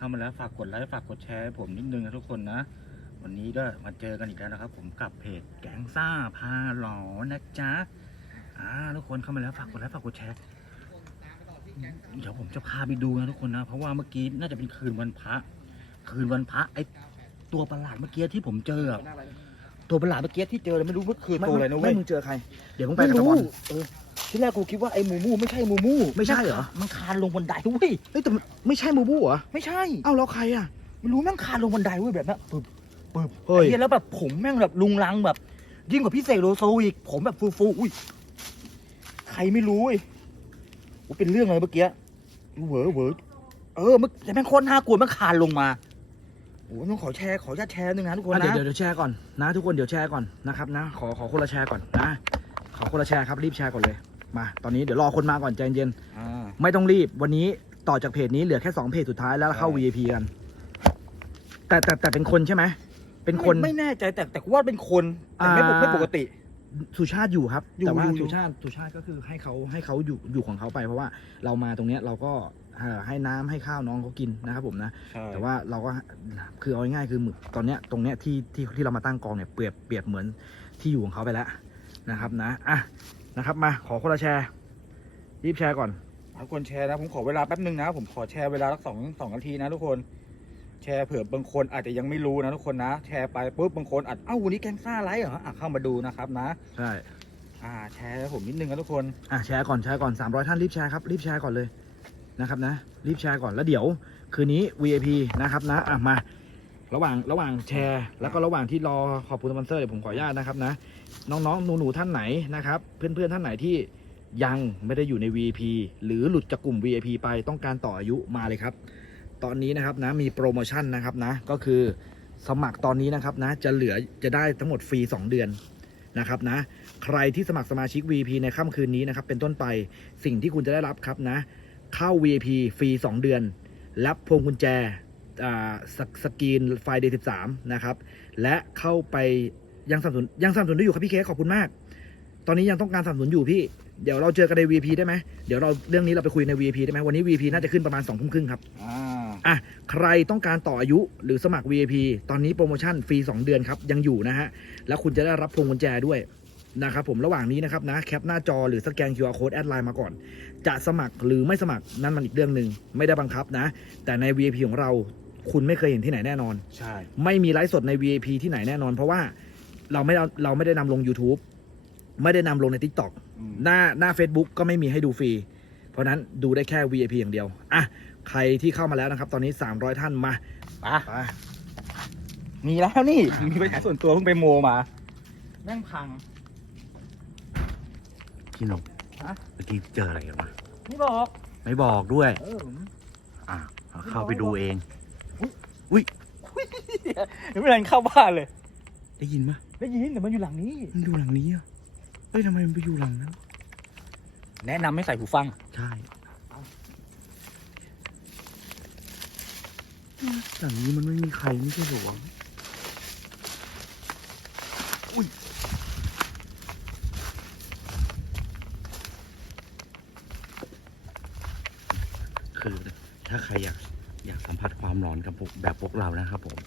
เข้ามาแล้วฝากกดไลค์ฝากกดแชร์ให้ผมนิดนึงนะทุกคนนะ วันนี้ก็มาเจอกันอีกแล้วนะครับ ผมกับเพจแกงซ่าพาหลอนนะจ๊ะอ่าทุกคนเข้ามาแล้วฝากกดไลค์ฝากกดแชร์เดี๋ยวผมจะพาไปดูนะทุกคนนะ เพราะว่าเมื่อกี้น่าจะเป็นคืนวันพระ คืนวันพระไอตัวประหลาดเมื่อกี้ที่ผมเจออะตัวประหลาดเมื่อกี้ที่เจอเลยไม่รู้ว่าคือตัวอะไรนะเว้ไม่ยมึงเจอใคร เดี๋ยวมึงไปไม่กับตะรู้บอลเออ ที่แรกกูคิดว่าไอ้มูมูไม่ใช่มูมูไม่ใช่เหรอ มันคานลงบันไดเว้ยเฮ้ยแต่มันไม่ใช่มูบูเหรอ ไม่ใช่ เอ้าแล้วใครอะไม่รู้แม่งคานลงบันไดเว้ยแบบนั้นปึ๊บปึ๊บเฮ้ย ไอ้เหี้ยแล้วแบบผมแม่งแบบลุงลังแบบ ยิ่งกว่าพี่เสกโลโซอีก ผมแบบฟูฟูอุ้ย ใครไม่รู้เว้ยโอ้เป็นเรื่องเลยเมื่อกี้เหวอเหวอเออมันแต่แม่งโคตรน่ากลัวแม่งคานลงมาโอ้ยต้องขอแชร์ขออนุญาตแชร์หนึ่งนะทุกคนอะนะเดี๋ยวเดี๋ยวเดี๋ยวแชร์ก่อนนะ ทุกคนเดี๋ยวแชร์ก่อนนะครับนะ ขอขอคนละแชร์ก่อนนะ ขอคนละแชร์ครับรีบแชร์ก่อนเลย มา ตอนนี้เดี๋ยวรอคนมาก่อนใจเย็นอ่า ๆไม่ต้องรีบ วันนี้ต่อจากเพจนี้เหลือแค่สองเพจสุดท้ายแล้วเข้า ใช่ VIP กัน แต่แต่แต่เป็นคนใช่ไหม เป็นคน ไม่ไม่แน่ใจแต่แต่กูว่าเป็นคนแต่ไม่ปกอ่า ไม่ปกติ สุชาติอยู่ครับ อยู่แต่ว่าอยู่อยู่ สุชาติสุชาติก็คือให้เขาให้เขาอยู่อยู่ของเขาไป เพราะว่าเรามาตรงเนี้ยเราก็เอ่อให้น้ำให้ข้าวน้องเขากินนะครับผมนะ แต่ว่าเราก็คือเอาง่ายๆคือหมึกตอนเนี้ยตรงเนี้ยที่ที่ที่เรามาตั้งกองเนี่ยเปรียบเปรียบเหมือนที่อยู่ของเขาไปแล้วนะครับนะอะ นะครับ มาขอคนละแชร์รีบแชร์ก่อนทุกคนแชร์นะผมขอเวลาแป๊บนึงนะ ผมขอแชร์เวลาสักสองสองนาทีนะทุกคนแชร์เผื่อบางคนอาจจะยังไม่รู้นะทุกคนนะแชร์ไปปุ๊บบางคนอาจเอ้าวันนี้แกงซ่าไลฟ์เหรออะเข้ามาดูนะครับนะใช่อ่าแชร์ให้ผมนิดนึงนะทุกคนอะแชร์ก่อนแชร์ก่อน300ท่านรีบแชร์ครับรีบแชร์ก่อนเลยนะครับนะ รีบแชร์ก่อนแล้วเดี๋ยว คืนนี้ VIP นะครับนะอะมา ระหว่างระหว่างแชร์ แล้วก็ระหว่างที่รอขอบคุณสปอนเซอร์เดี๋ยวผมขออนุญาตนะครับนะ น้องๆหนูๆท่านไหนนะครับ เพื่อนๆท่านไหนที่ยังไม่ได้อยู่ใน VIP หรือหลุดจากกลุ่ม VIP ไปต้องการต่ออายุมาเลยครับ ตอนนี้นะครับนะมีโปรโมชั่นนะครับนะก็คือสมัครตอนนี้นะครับนะจะเหลือจะได้ทั้งหมดฟรี 2 เดือนนะครับนะใครที่สมัครสมาชิก VIP ในค่ำคืนนี้นะครับเป็นต้นไปสิ่งที่คุณจะได้รับครับนะเข้า VIP ฟรี 2 เดือน รับพวงกุญแจสกสกรีนไฟเดย์13 นะครับ และเข้าไป ยังสนับสนุนยังสนับสนุนได้อยู่ครับพี่เคกขอบคุณมาก ตอนนี้ยังต้องการสนับสนุนอยู่พี่ เดี๋ยวเราเจอกันใน VIP ได้ไหมเดี๋ยวเราเรื่องนี้เราไปคุยใน VIP ได้ไหมวันนี้ VIP น่าจะขึ้นประมาณ2ทุ่มครึ่งครับ อ่า อะใครต้องการต่ออายุหรือสมัคร VIP ตอนนี้โปรโมชั่นฟรี 2 เดือนครับ ยังอยู่นะฮะ แล้วคุณจะได้รับพวงกุญแจด้วยนะครับผมระหว่างนี้นะครับนะแคปหน้าจอหรือสแกน QR code แอดไลน์มาก่อน จะสมัครหรือไม่สมัครนั่นมันอีกเรื่องหนึ่งไม่ได้บังคับนะ แต่ใน VIP ของเราคุณไม่เคยเห็นที่ไหนแน่นอน ใช่ ไม่มีไลฟ์สดใน VIP ที่ไหนแน่นอน เพราะว่า เราไม่ได้เราไม่ได้นำลง YouTube ไม่ได้นำลงใน TikTok อืมหน้าหน้า Facebook ก็ไม่มีให้ดูฟรี เพราะฉะนั้นดูได้แค่ VIP อย่างเดียว อะ ใครที่เข้ามาแล้วนะครับ ตอนนี้ 300 ท่านมาปะไปมีแล้วนี่ มีปัญหาส่วนตัวเพิ่งไปโมมา แม่งพัง พี่นกฮะ เมื่อกี้เจออะไรกันวะนี่บอก ไม่บอกด้วย เออผมอะเข้าไปดูเอง ยังไม่ทันเข้าบ้านเลย ได้ยินปะ ได้ยินแต่มันอยู่หลังนี้ มันอยู่หลังนี้อะเฮ้ยทำไมมันไปอยู่หลังนั้น แนะนำให้ใส่หูฟัง ใช่หลังนี้มันไม่มีใครไม่ใช่เหรอวะอุ้ยคือถ้าใครอยากอยากสัมผัสความร้อนกับพวกแบบพวกเรานะครับผม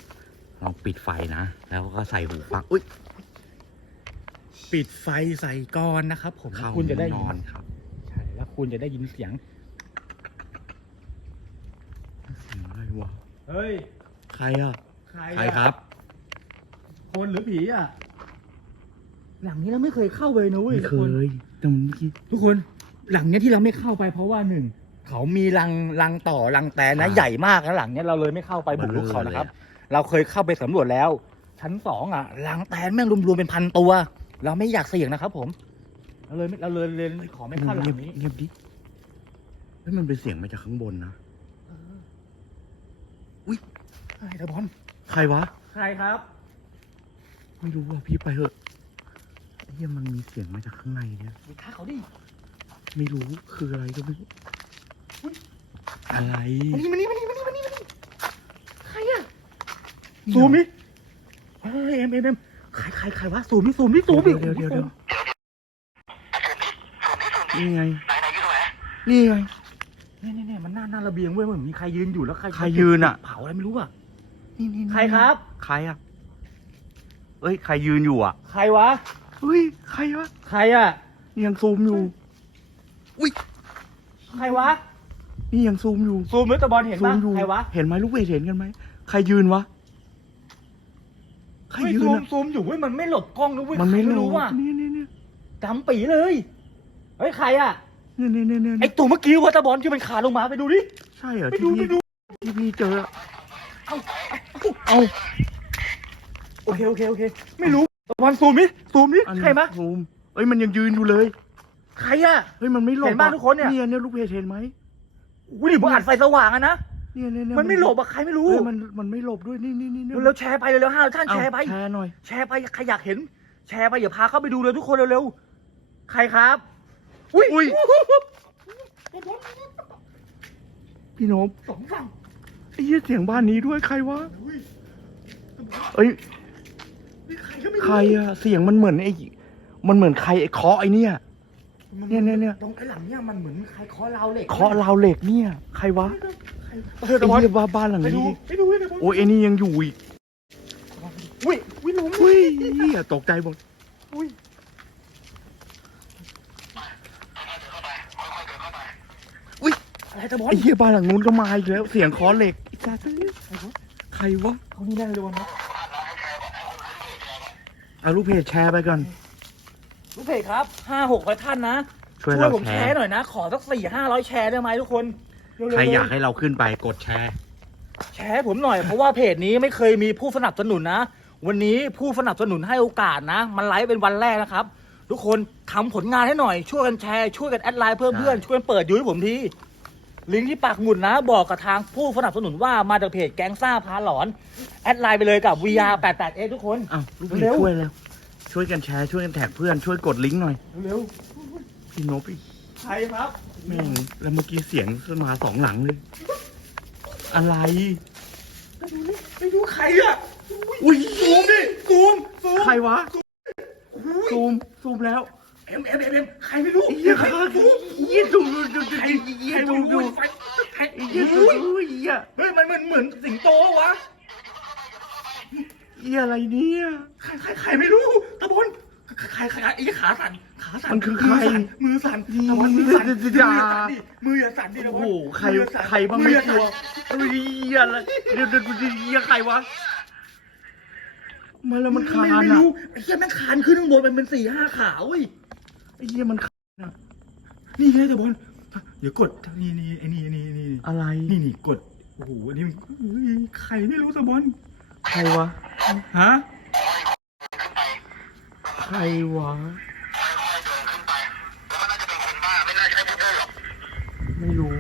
ลองปิดไฟนะ แล้วก็ใส่หูฟังอุ้ยปิดไฟใส่ก่อนนะครับผมเข้าคุณจะได้นยิอนครับ ใช่แล้วคุณจะได้ยินเสียงเสียงอะไรวะเฮ้ย ใครอะใครใครครับ คนหรือผีอะ หลังนี้เราไม่เคยเข้าเลยนะเว้ยไม่เคทุกคนยแต่มันเมื่อกี้ ทุกคน หลังเนี้ยที่เราไม่เข้าไปเพราะว่าหนึ่งเขามีรังรังต่อรังแตนนะอ่าใหญ่มากนะหลังเนี้ยเราเลยไม่เข้าไปบุกรุกเขานะครับ เราเคยเข้าไปสำรวจแล้ว ชั้นสองอะรังแตนแม่งรวมๆเป็นพันตัว เราไม่อยากเสี่ยงนะครับ ผมเราเลยไม่เราเลยเลยขอไม่เข้าหลังนี้เงียบดิเฮ้ยมันเป็นเสียงมาจากข้างบนนะใช่ตะบอลใครวะ ใครครับ ไม่รู้ว่าพี่ไปเถอะไอ้เหี้ยมันมีเสียงมาจากข้างในเนี่ยดูท้าเขาดิไม่รู้คืออะไรก็ไม่รู้อะไร มานี่มานี่มานี่มานี่มานี่มานี่ใครอะ ซูมดิเฮ้ยเอ็มเอ็มเอ็มใครใครใครวะซูมดิซูมดิซูมดิเดี๋ยวเดี๋ยวเดี๋ยวเดี๋ยวนี่ไงนี่ไงเนี่ยเนี่ยเนี่ยมันหน้าหน้าระเบียงเว้ยเหมือนมีใครยืนอยู่แล้วใครใครยืนอะเผาอะไรไม่รู้อะนี่นี่ใครครับ ใครอะเอ้ย ใครยืนอยู่อะ ใครวะเฮ้ยใครวะใครอะนี่ยังซูมอยู่ใครวะ นี่ยังซูมอยู่ซูมมิสเตอร์บอลเห็นซูปะมอยู่ใครวะเห็นไหมลูกเวทเห็นกันไหมใครยืนวะ ใครเฮ้ยยืซูนมอะซูมอยู่เว้ยมันไม่หลบกล้องนะเว้ยมันไม่ใครรู้รู้ว่ะเนี่ยเนี่ยเนี่ยจำปีเลยเฮ้ยใครอะเนี่ยเนี่ยเนี่ยเนี่ยไอตัวเมื่อกี้วัตบอลที่มันขาลงมาไปดูดิใช่เหรอไปที่ดูพี่ไปดูที่พี่เจออะเอาเอาเอาโอเคโอเคโอเค ไม่รู้ตะวันซูมดิซูมดิอันนี้ใครมะซูมเอ้ยมันยังยืนอยู่เลยใครอะ เฮ้ยมันไม่หลบเห็นบ้านอะทุกคนเนี่ย เนี่ยเนี่ยลูกเพจเห็นไหมอุ้ยนี่มึงอัดไฟสว่างอะนะ เนี่ยเนี่ยเนี่ยมันไม่หลบอะใครไม่รู้เฮ้ยมันมันไม่หลบด้วยนี่นี่นี่นี่เร็วๆแชร์ไปเร็วๆห้าท่านเอาแชร์ไปแชร์หน่อย แชร์ไปใครอยากเห็น แชร์ไปอย่าพาเข้าไปดูเลยทุกคนเร็วๆใครครับ อุ้ยอุ้ยพี่นพสองฝั่งไอ้เหี้ยเสียงบ้านนี้ด้วยใครวะเอ้ย นี่ใครก็ไม่รู้ใครอะเสียงมันเหมือนไอ้มันเหมือนใครไอ้เคาะไอ้เนี่ย มัเนี่ยเนี่ยเนี่ย ตรงไอ้หลังเนี่ยมันเหมือนใครเคาะราวเหล็กเคาะราวเหล็กเนี่ย ใครวะ เออไอ้ตะบอลเหี้ยบ้าบ้านหลังไปดูนี้ไปดูเลยตะบอลโอ้ยไอ้นี่ยังอยู่อีกอุ้ยอุ้ยหลงอุ้ยเหี้ยตกใจหมดอุ้ยอุ้ยอะไรตะบอลไอ้เหี้ยบ้านหลังนู้นก็มาอีกแล้ว เสียงเคาะเหล็กไอ้สัสใครวะเขานี่ได้เลยวันนะเอาลูกเพจแชร์ไปก่อน ลูกเพจครับห้าหกร้อยท่านนะช่วยเราผมแชแชร์ร์ หน่อยนะ ขอสักสี่ห้าร้อยแชร์ได้ไหมทุกคนเวๆ ใครอยากเลยให้เราขึ้นไปกดแชร์ แชร์ให้ผมหน่อยเพราะว่าเพจนี้ไม่เคยมีผู้สนับสนุนนะ วันนี้ผู้สนับสนุนให้โอกาสนะ มันไลฟ์เป็นวันแรกนะครับ ทุกคนทำผลงานให้หน่อย ช่วยกันแชร์ช่วยกันแอดไลน์เพิ่มใช่เพื่อนช่วยกันเปิดยูให้ผมทีลิงก์ที่ปักหมุดนะ บอกกับทางผู้สนับสนุนว่ามาจากเพจแก๊งซ่าพาหลอน แอดไลน์ไปเลยกับ VR 8 8 a ทุกคน อ้าวลูกเพจเร็ว ช่วยแล้ว ช่วยกันแชร์ช่วยกันแท็กเพื่อนช่วยกดลิงก์หน่อยเร็ว พี่นพอีก ใครครับแม่งแล้วเมื่อกี้เสียงมาสองหลังเลย อะไรไม่รู้ใครอะอุ้ยซูมดิซูมซูมใครวะซูม ซูมแล้วเอ็มเอ็มเอ็มเอ็มใครไม่รู้ไอ้เหี้ยใครซูมเหี้ยซูมดูดูดูใครเหี้ยใครดูดูดูไฟใครไอ้เหี้ยดูอุ้ยดูเหี้ยเฮ้ยมันเหมือนเหมือนสิงโตวะเหี้ยอะไรเนี่ย ใครใครใครไม่รู้ตะบนใครใครไอ้ขาสั่นขา สั่นมันคือใครมือสั่นนี่ตะบนมือสั่นอย่ามือสั่นดิมืออย่าสั่นดิตะโอ้บนโหใครมืออย่าสั่นใครบ้างมืไม่ออย่ากลัวสั่นเฮ้ยเหี้ยอะไรเดี๋ยวเดี๋ยวดูเหี้ยใครวะมาแล้วมันคานไม่ไม่อะรู้ไอ้เหี้ยแม่งคานขึ้นข้างบนมันเป็นสี่ห้าขาเว้ยไอ้เหี้ยมันคานอะนี่ไงตะบนเดี๋ยวกดนี่นี่ไอ้นี่นี่นี่อะไรนี่นี่กดโอ้โหอันนี้มันเฮ้ยใครไม่รู้ตะบนใครวะฮะใครวะ ไม่รู้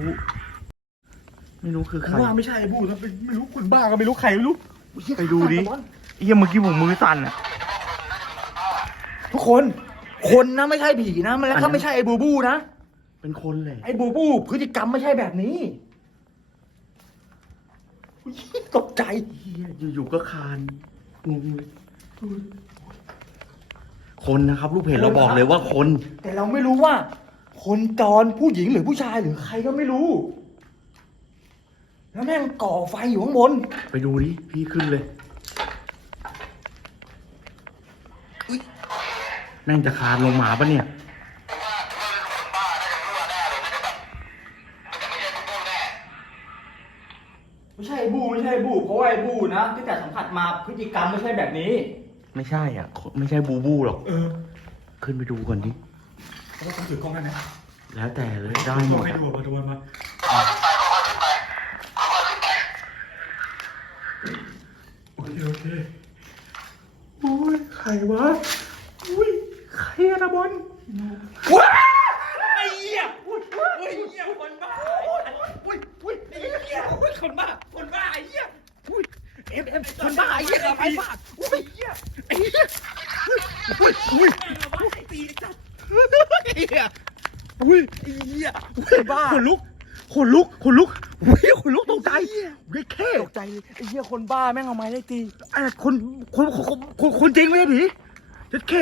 ไม่รู้คือผใคมรว่าไม่ใช่ไอ้บูนะเป็นไม่รู้คนบ้าก็ไม่รู้ใครไม่รู้ไปดูดิเอี้ยเมื่อกี้ผมมือสั่นอะทุกคน คนนะไม่ใช่ผีนะมันแล้วอันนั้ก็นไม่ใช่ไอ้บูบูนะเป็นคนเลยไอ้บูบูพฤติกรรมไม่ใช่แบบนี้อุ๊ยตกใจเฮียอยู่ๆก็คานงงเลยคนนะครับลูกเพจเราบอกเลยว่าคน แต่เราไม่รู้ว่า คนจรผู้หญิงหรือผู้ชายหรือใครก็ไม่รู้ แล้วแม่งก่อไฟอยู่ข้างบน ไปดูดิ พี่ขึ้นเลยอุ๊ยแม่งจะคานลงหมาปะเนี่ย ไม่ใช่ไอ้บูไม่ใช่ไอ้บู เพราะว่าไอ้บูนะที่แต่สัมผัสมาพฤติกรรมไม่ใช่แบบนี้ ไม่ใช่อะ ไม่ใช่บูบูหรอก เออขึ้นไปดูก่อนดิเราต้องถือกล้องกันนะแล้วแต่เลยได้หมดให้อะดูมาดูมา โอเคโอเคโอ้ยใครวะอุ้ยใครอะนะบอลว้าไอ้เหี้ยอุ้ยอุ้ยเหี้ยคนบ้าอุ้ยอุ้ยไอ้เหี้ยอุ้ยคนบ้าคนบ้าไอ้เหี้ยอุ้ยเอ็มเอ็มคนบ้าไอ้เหี้ยไอ้บ้าอุ้ยเหี้ยไอ้เหี้ยอุ้ยอุ้ยอุ้ยไอ้เหี้ยอุ้ยไอ้เหี้ยคนบ้าขนลุก ขนลุกขนลุกอุ้ยขนลุกตกใจเฮ้ยแค่ตกใจเลยไอ้เหี้ยคนบ้าแม่งเอาไม้ไล่ตีอะไรคนคนคนคนคนจริงไม่ใช่ผีเฮ้ยแค่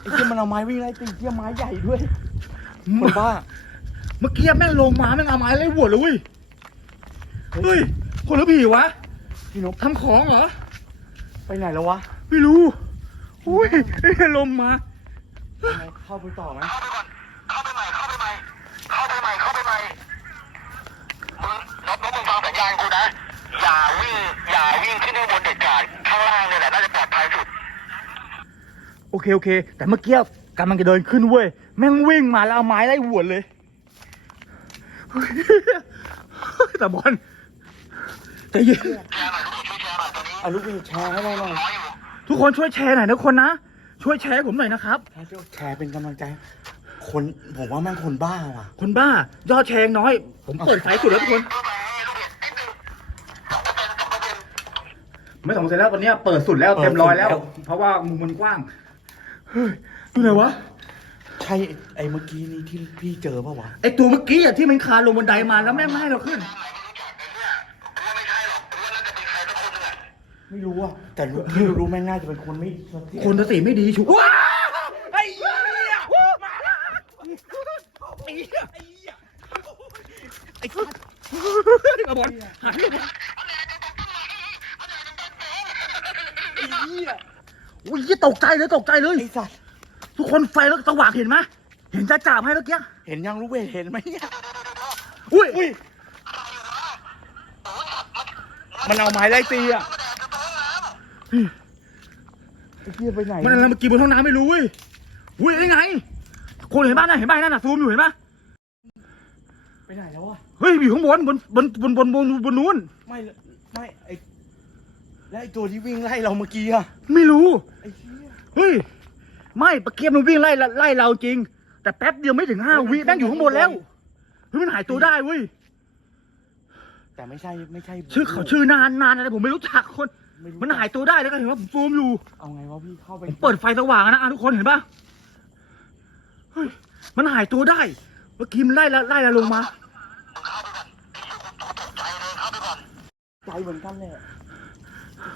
ไอ้เหี้ยมันเอาไม้วิ่งไล่ตีเหี้ยไม้ใหญ่ด้วยคนบ้า เมื่อกี้แม่งลงมาแม่งเอาไม้ไล่หัวเลยเว้ยเฮ้ยคนหรือผีวะพี่นกทำของเหรอไปไหนแล้ววะไม่รู้อุ้ยไอ้ลมมายังไงเข้าไปต่อไหมเข้าไปใหม่ เข้าไปใหม่ เข้าไปใหม่ เข้าไปใหม่ มึงนบนบมึงฟังสัญญาณกูนะ อย่าวิ่ง อย่า วิ่งขึ้นข้างบนเด็ดขาดข้างล่างเนี่ยแหละน่าจะปลอดภัยสุด โอเคโอเค แต่เมื่อกี้กำลังจะเดินขึ้นเว้ยแม่งวิ่งมาแล้วเอาไม้ไล่หวนเลยเฮ้ยแต่บอลใจเย็นแชร์หน่อยลูกช่วยแชร์หน่อยตอนนี้เอาลูกไปแชร์ให้เราหน่อยน้อยอยู่ทุกคนช่วยแชร์หน่อยนะคนนะช่วยแชร์ให้ผมหน่อยนะครับแชร์เป็นกำลังใจ คนผมว่าแม่งคนบ้าว่ะ คนบ้า ยอดแชร์น้อย ผมเปิดไฟสุดแล้วทุกคน ไม่สงสัยแล้วตอนเนี้ยเปิดสุดแล้วเปิดเต็มร้อยแล้วสุดแล้ว เพราะว่ามุมมันกว้างเฮ้ยดูไหนวะใช่ไอ้เมื่อกี้นี้ที่พี่เจอปะวะไอตัวเมื่อกี้อะที่มันคานลงบันไดมาแล้วแม่งไม่ให้เราขึ้นไหนไม่รู้จักกันเนี่ยกูว่าไม่ใช่หรอกกูว่าน่าจะเป็นใครสักคนหนึงอะไม่รู้อะแต่รู้ที่รู้แม่งน่าจะเป็นคนไม่คนสติไม่ดีชุว้าวไอ้เหี้ยมาละไอ้เหี้ยไอ้เหี้ยไอ้สัสกระบอลหันไปบอลไอ้ เหี้ยโอ้ยเหี้ยตกใจเลยตกใจเลย ไอ้สัตว์ทุกคนไฟแล้วสว่างเห็นไหมเห็นจ้าจ่าไหมเมื่อกี้เห็นยังรู้เว้ยเห็นไหมเนี่ยอุ้ยอุ้ยมันเอาไม้ไล่ตีอะไอ้เหี้ยไปไหนมันอะไรมากินบนห้องน้ำไม่รู้เว้ยอุ้ยได้ไง คนเห็นบ้านน่ะเห็นบ้านนั่นน่ะซูมอยู่เห็นปะไปไหนแล้วอะเฮ้ยอยู่ข้างบนบนบนบนบนบนบนนู้นไม่เลยไม่ไอ้ แล้วไอ้ตัวที่วิ่งไล่เราเมื่อกี้อะไม่รู้ไอ้เหี้ยเฮ้ยไม่ปะเกียบมันวิ่งไล่ไล่เราจริง แต่แป๊บเดียวไม่ถึงห้าเฮ้ยมันวิแม่งอยู่ข้างบนแล้วขึ้นไปเฮ้ยมันหายตัวได้เว้ยแต่ไม่ใช่ไม่ใช่ชื่อเขาชื่อนานนานอะไรผมไม่รู้จักคน ไรู้มันหายตัวได้แล้วก็เห็นว่าผมซูมอยู่ เอาไงวะพี่เข้าไปผมเปิดไฟสว่างนะอะทุกคนเห็นปะเฮ้ยมันหายตัวได้ เมื่อกี้มันไล่ละไล่ละลงมา ใจเหมือนกันแหละ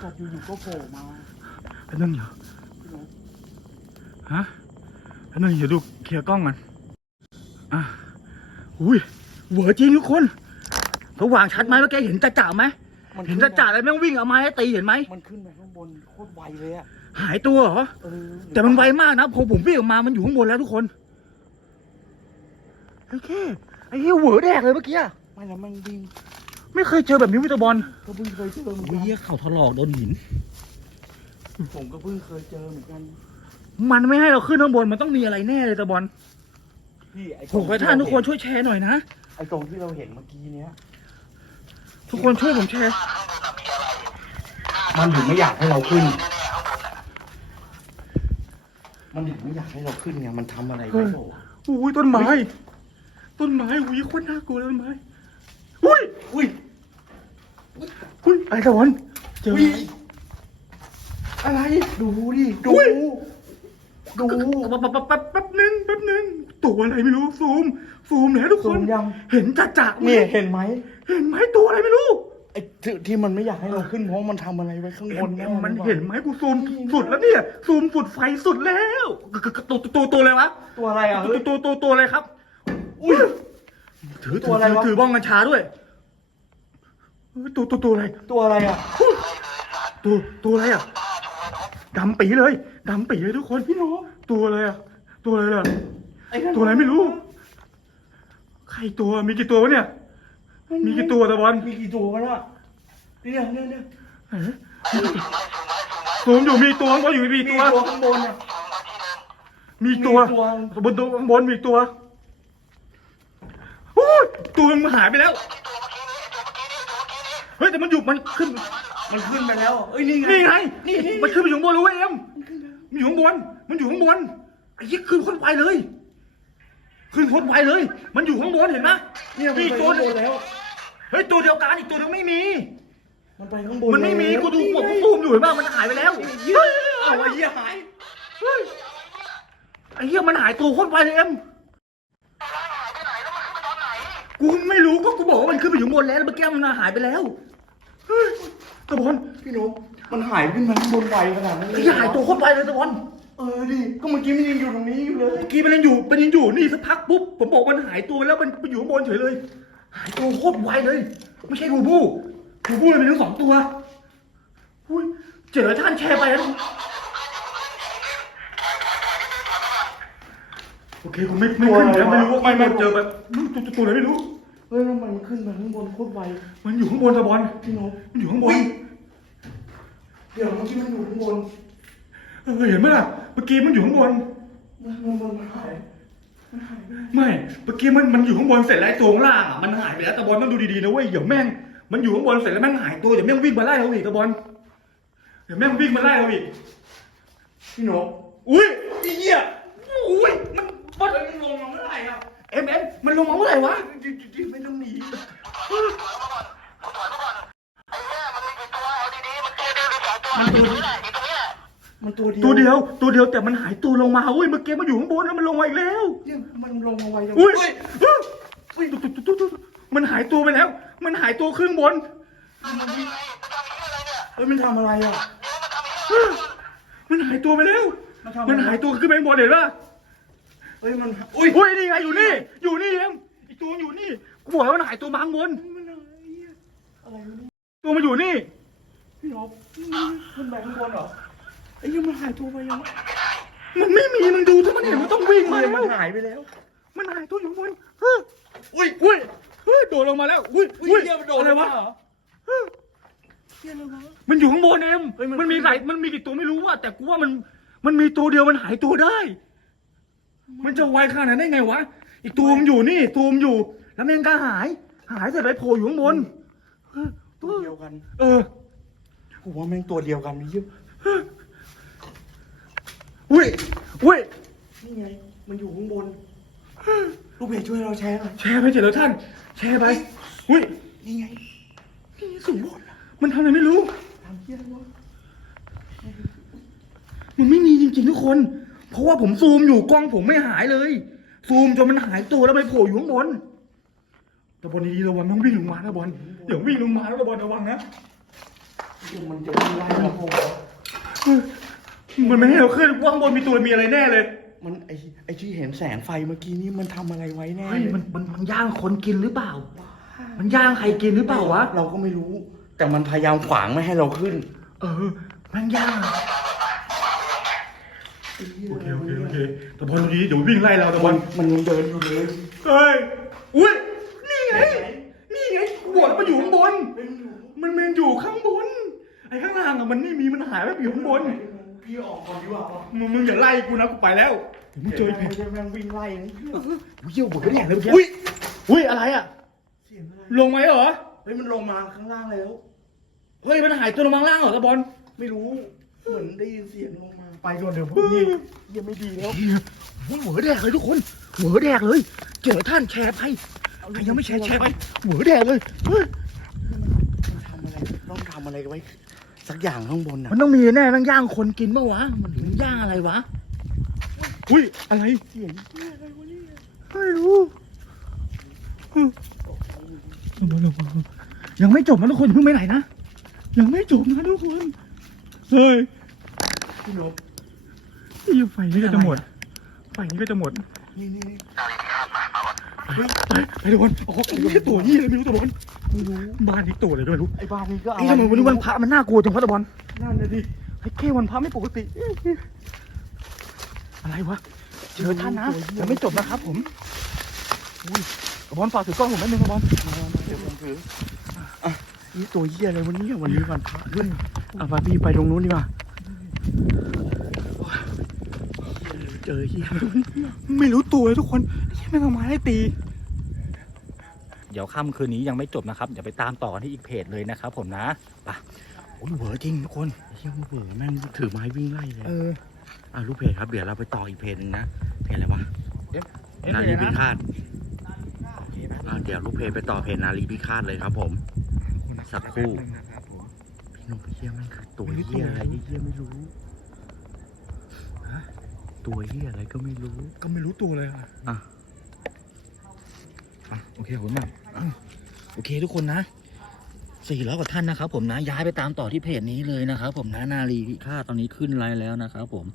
ไอ้สัตว์อยู่ๆก็โผล่มาอันนึงเหรอฮะอันนึงเดี๋ยวดูเคลียร์กล้องกันอะอุ้ยเหวอจริงทุกคนสว่างชัดไหมเมื่อกี้เห็นจ่าจ่าไหมมันเห็นจ่าจ่าแล้วแม่งวิ่งเอาไม้ให้ตีเห็นไหมมันขึ้นไปข้างบนโคตรไวเลยอะหายตัวเหรอเออแต่มันไวมากนะพอผมวิ่งออกมามันอยู่ข้างบนแล้วทุกคนไอ้แค่ไอ้เหี้ยเหวอแดกเลยเมื่อกี้อะไม่แล้วมันวิ่ง ไม่เคยเจอแบบนี้วิตาบอลก็เพิ่งเคยเจอเหมือนโอ้กัยนเหี้ยเข่าถลอกโดนหิน ผมก็เพิ่งเคยเจอเหมือนกัน มันไม่ให้เราขึ้นข้างบนมันต้องมีอะไรแน่เลยตาบอลพี่ไอ้ผมขอให้ท่านทุกคนช่วยแชร์หน่อยนะไอ้ตรงที่เราเห็นเมื่อกี้เนี้ยทุกคนช่วยผมแชร์มันถึงไม่อยากให้เราขึ้นแน่ๆข้างบนอะมันถึงไม่อยากให้เราขึ้นไงมันทำอะไรเฮ้ไม่ยรู้อุ้ยต้นไม้ ต้นไม้อุ้ยโคตรน่ากลัวเลยต้นไม้อุ้ย อุ้ยอุ้ยไอ้ตาบอลเจอไหมอุ้ยอะไร ดูดิ ดูอุ้ยดูแป๊บแป๊บแป๊บแป๊บนึงแป๊บนึงตัวอะไรไม่รู้ซูมซูมเลยทุกคน ซูมยัง เห็นจ่าจ่าไหมเนี่ยเห็นไหมเห็นไหมตัวอะไรไม่รู้ไอ้ที่ที่มันไม่อยากให้เราขึ้นเพราะมันทำอะไรไว้ข้างบนเอ็แน่มมันรือปล่าเห็นไหมกูซูมสุดแล้วเนี่ยซูมสุดไฟสุดแล้วกกกตัวตัวตัวอะไรวะตัวอะไรอะตัวเฮ้ยตัวตัวตัวอะไรครับ อุ้ยถือตัวอะไรวะถือบ้องกัญชาด้วยเฮ้ย ตัวตัวตัวอะไร ตัวอะไรอะ ตัวตัวอะไรอะดำปีเลยดำปีเลยทุกคนพี่น้องตัวอะไรอะ ตัวอะไรอะไอ้นั่นตัวอะไรไม่รู้ ใครตัวมีกี่ตัววะเนี่ย มีกี่ตัวตะบอลมีกี่ตัวกันอะเนี่ยเนี่ยเนี่ยไหนซูมอยู่มีตัวข้างบนอยู่มีมีตัวตัวข้างบนอะมีตัวมีตัวบนตัวข้างบนมีตัวโอ้ยตัวมันหายไปแล้ว เฮ้ยแต่มันอยู่มันขึ้น มันขึ้นไปแล้วเอ้ยนี่ไง นี่ไง นี่นี่มันขึ้นไปอยู่ข้างบนเลยเว้ยเอ็มมันอยู่ข้างบน มันอยู่ข้างบนไอ้ยี่ขึ้นโคนไวเลย ขึ้นโคนไวเลย มันอยู่ข้างบนเห็นไหมเนี่ยมันมีไปตัวข้างหบนึ่งนแล้ว เฮ้ยตัวเดียวกันอีกตัวหนึงไม่มี มันไปข้างบนมันไม่มีแล้วกูดูหัวกูซูมอยู่เห็นป่ะมันหายไปแล้วเฮ้ยเอาไอ้เหี้ยหายเฮ้ยไอ้เหี้ยมันหายตัวโคตรไวเลยเอ็มกูไม่รู้ก็กูบอกว่ามันขึ้นไปอยู่ข้างบนแล้วแล้วเมื่อกี้มันหายไปแล้วเฮ้ย ตะบอลพี่นกมันหายขึ้นมาข้างบนไวขนาดนั้นไอ้เหี้ยหายตัวโคตรไวเลยตะบอลเออดิก็เมื่อกี้มันยังอยู่ตรงนี้อยู่เลยเมื่อกี้มันยังอยู่มันยังอยู่นี่สักพักปุ๊บผมบอกมันหายตัวแล้วมันไปอยู่ข้างบนเฉยเลย หายตัวโคตรไวเลย ไม่ใช่บูบูบูบูเลยมีทั้งสองตัวอุ้ยเจอท่านแชร์ไปแล้วโอเคผมไม่ไม่ขึ้นแล้วไม่รู้ว่าไม่ไม่เจอแบบตัวตัวตัวไหนไม่รู้ เฮ้ยแล้วมันขึ้นมาข้างบนโคตรไวมันอยู่ข้างบนตะบอลพี่นกมันอยู่ข้างบนเดี๋ยวเมื่อกี้มันอยู่ข้างบนเออเห็นไหมล่ะเมื่อกี้มันอยู่ข้างบนมันมันมันหายไม่เมื่อกี้มันมันอยู่ข้างบนเสร็จแล้วไอ้ตัวข้างล่างอะมันหายไปแล้วตะบอลต้องดูดีๆนะเว้ยเดี๋ยวแม่งมันอยู่ข้างบนเสร็จแล้วแม่งหายตัวเดี๋ยวแม่งวิ่งมาไล่เราอีกตะบอลเดี๋ยวแม่งวิ่งมาไล่เราอีกพี่นกอุ้ยไอ้เหี้ยอุ้ยมันมันลงมาเมื่อไหร่อะ เอ็มเอ็มมันลงมาเมื่อไหร่วะไม่ต้องหนีไอ้แม่มันมีกี่ตัวเอาดีๆมันตัวเดียวหรือสองตัวมันตัวนี้แหละอยู่ตรงนี้แหละมันตัวเดียวตัวเดียวตัวเดียวแต่มันหายตัวลงมาเว้ยเมื่อกี้มันอยู่ข้างบนแล้วมันลงมาอีกแล้วเนี่ยมันลงมาไวจังอุ้ยเฮ้ยอุ้ยอุ้ยตุ๊ตุ๊ตุ๊ตุ๊ตุ๊มันหายตัวไปแล้ว มันหายตัวครึ่งบนมันทำยังไงมันทำยังไงเนี่ยเฮ้ยมันทำอะไรอะเดี๋ยวมันทำยังไงมันหายตัวไปแล้ว มันทำอะไรมันหายตัวขึ้นไปข้างบนเห็นปะ เฮ้ยมันอุ้ยอุ้ยนี่ไงอยู่นี่ อยู่นี่เอ็มอีกตัวอยู่นี่กูบอกแล้วมันหายตัวมาข้างบนมันอะไรอะอะไรวะเนี่ยตัวมันอยู่นี่พี่นกมันขึ้นไปข้างบนเหรอไอ้ยังมันหายตัวไปยังมันไม่มีมันดูถ้ามันเห็นมันต้องวิ่งมาเนี่ยแล้มัวนหายไปแล้ว มันหายตัวอยู่ข้างบนเฮ้ยอุ้ยอุ้ยเฮ้ยโดดลงมาแล้วอุ้ยอุ้อุ้ยยเหี้ยมันโดอะนไรวะเหรอเฮ้ยเหี้ยอะไรวะมันอยู่ข้างบนเอ็มเฮ้ยมันมันมีหลายมันมีกี่ตัวไม่รู้อะแต่กูว่ามันมันมีตัวเดียวมันหายตัวได้ มันจะไวขนาดนั้นได้ไงวะอีกตัวมันอยู่นี่ตัวมันอยู่ แล้วแม่งก็หาย หายเสร็จไปโผล่อยู่ข้างบนเฮ้ยตัวเดียวกัน เออผมว่าแม่งตัวเดียวกันนี่เหี้ยอุ้ยอุ้ยนี่ไง มันอยู่ข้างบน ลูกเพจช่วยเราแชร์หน่อยแชร์ไปเสร็จแล้วท่าน แชร์ไปอุ้ยนี่ไงนี่สูงมันทำอะไรไม่รู้ทำเหี้ยอะไรวะมันไม่มีจริงๆทุกคน เพราะว่าผมซูมอยู่กล้องผมไม่หายเลย ซูมจนมันหายตัวแล้วไปโผล่อยู่ข้างบนแต่บอลดีๆระวังต้องวิ่งลงมานะบอลเดี๋ยววิ่งลงมาแล้วบอลระวังนะเดี๋ยวมันจะวิ่งไล่เราผมเฮ้ยมันไม่ให้เราขึ้นว่าข้างบนมีตัวมีอะไรแน่เลย มันไอไอที่เห็นแสงไฟเมื่อกี้นี่มันทำอะไรไว้แน่เฮ้ยเลยมันมันมันย่างคนกินหรือเปล่า มันย่างใครกินหรือเปล่าวะ เราก็ไม่รู้ แต่มันพยายามขวางไม่ให้เราขึ้น เออ มันย่าง โอเคโอเคโอเคแต่บอลดีเดี๋ยววิ่งไล่เราแต่บมัอลนมันยังเดินอยู่เลยเฮ้ยอุ้ยนี่ไงนี่ไงหัวมันอยู่ข้างบน มันมันอยู่ข้างบนไอ้ข้างล่างอะมันไม่มีมันหายไปอยู่ข้างบนพี่ออกก่อนดีกว่ามึงมึงอย่าไล่กูนะกูไปแล้วเดี๋ยวมึงเจอไอ้เพชรแม่งวิ่งไล่นะเยี่ยวผมก็แดกเลยเมื่อกี้อุ้ยอุ้ยอะไรอะเสียงอะไรลงไหมเหรอเฮ้ยมันลงมาข้างล่างแล้วเฮ้ยมันหายตัวลงมาข้างล่างเหรอตะบอลไม่รู้เหมือนได้ยินเสียงลงมา ไปก่อนเดี๋ยวพวกนี้ยังไม่ดีแล้วเหี้ยหัวแดกเลยทุกคนหัวแดกเลย เจอท่านแชร์ไปใครยังไม่แชร์แชร์ไปหัวแดกเลยเฮ้ยมันทำอะไรต้องทำอะไรไว้ สักอย่างข้างบนน่ะมันต้องมีแน่แม่งย่างคนกินปะวะ มันถึงย่างอะไรวะอุ้ยอะไรเสียงเหี้ยอะไรวะเนี่ยไม่รู้ยังไม่จบนะทุกคนอย่าเพิ่งไปไหนนะยังไม่จบนะทุกคนเฮ้ยพี่นก นี่ไฟนี่ก็จะหมด ไฟนี่ก็จะหมด นี่นี่นี่ไปไปทุกคนโอ้โหไม่ใช่ตัวนี้เลยไม่รู้ตัวบอลไม่รู้บ้านนี้ตัวอะไรก็ไม่รู้ไอ้บ้านนี้ก็ไอ้ทำไมวันนี้วันพระมันน่ากลัวจังวะตะบอลนั่นน่ะดิไอ้แค่วันพระไม่ปกติ อะไรวะ เจอท่านนะยังไม่จบนะครับผมอุ้ยตะบอลฝากถือกล้องผมนิดนึงตะบอลมามาเดี๋ยวผมถืออะนี่ตัวเหี้ยอะไรวันนี้วันนี้วันพระด้วยอะมาพี่ไปตรงนู้นดีกว่าเจอเฮียไม่รู้ตัวเลยทุกคนเฮียไม่ทำมาให้ตี เดี๋ยวค่ำคืนนี้ยังไม่จบนะครับ เดี๋ยวไปตามต่อกันที่อีกเพจเลยนะครับผมนะไปโอ้ยเหวอจริงทุกคนเฮียมึงเบื่อแม่งถือไม้วิ่งไล่เลยเอออะลูกเพจครับเดี๋ยวเราไปต่ออีกเพจหนึงนะเพจอะไรวะนาลีพิฆาตอะเดี๋ยวลูกเพจไปต่อเพจนาลีพิฆาตเลยครับ ผม สักครู่พี่นกเฮียแม่งคือตัวเฮียอะไรเฮียไม่รู้ ตัวเฮียอะไรก็ไม่รู้ ก็ไม่รู้ตัวเลยอะอะ อะ โอเคผมแบบโอเคทุกคนนะสี่ร้อยกว่าท่านนะครับผมนะย้ายไปตามต่อที่เพจนี้เลยนะครับผมนะนาลีพิฆาตตอนนี้ขึ้นไลน์แล้วนะครับผม